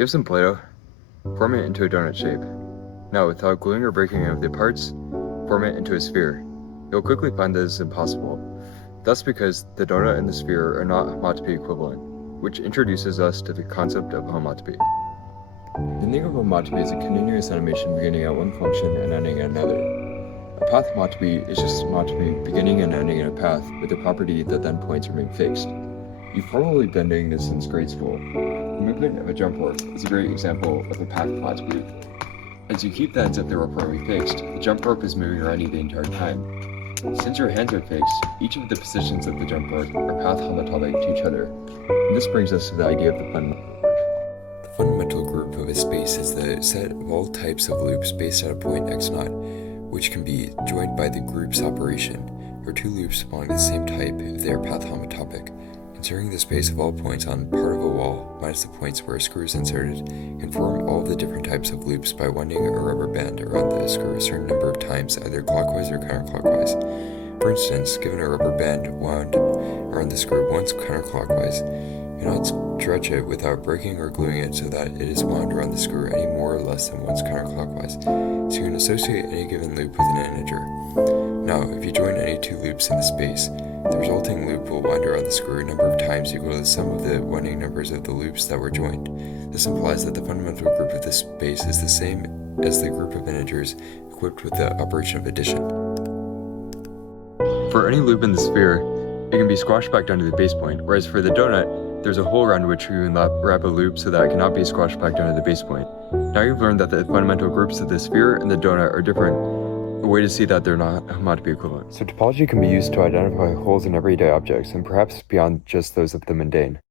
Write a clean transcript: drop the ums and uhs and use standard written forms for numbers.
Give some Play-Doh, form it into a donut shape. Now, without gluing or breaking any of the parts, form it into a sphere. You'll quickly find that this is impossible. That's because the donut and the sphere are not homotopy equivalent, which introduces us to the concept of homotopy. The think of homotopy as a continuous animation beginning at one function and ending at another. A path homotopy is just homotopy beginning and ending in a path with the property that the endpoints remain fixed. You've probably been doing this since grade school. The movement of a jump rope is a great example of a path homotopy. As you keep the ends of the rope firmly fixed, the jump rope is moving around you the entire time. Since your hands are fixed, each of the positions of the jump rope are path homotopic to each other. And this brings us to the idea of the fundamental. The fundamental group of a space is the set of all types of loops based at a point x0, which can be joined by the group's operation, or two loops belonging to the same type if they are path homotopic. Considering the space of all points on part of a wall minus the points where a screw is inserted can form all of the different types of loops by winding a rubber band around the screw a certain number of times, either clockwise or counterclockwise. For instance, given a rubber band wound around the screw once counterclockwise, you cannot stretch it without breaking or gluing it so that it is wound around the screw any more or less than once counterclockwise, so you can associate any given loop with an integer. Now, if you join any two loops in the space, the resulting loop will wind around the screw a number of times equal to the sum of the winding numbers of the loops that were joined. This implies that the fundamental group of this space is the same as the group of integers equipped with the operation of addition. For any loop in the sphere, it can be squashed back down to the base point, whereas for the donut, there's a hole around which you can wrap a loop so that it cannot be squashed back down to the base point. Now you've learned that the fundamental groups of the sphere and the donut are different, a way to see that they're not homotopy equivalent. So topology can be used to identify holes in everyday objects, and perhaps beyond just those of the mundane.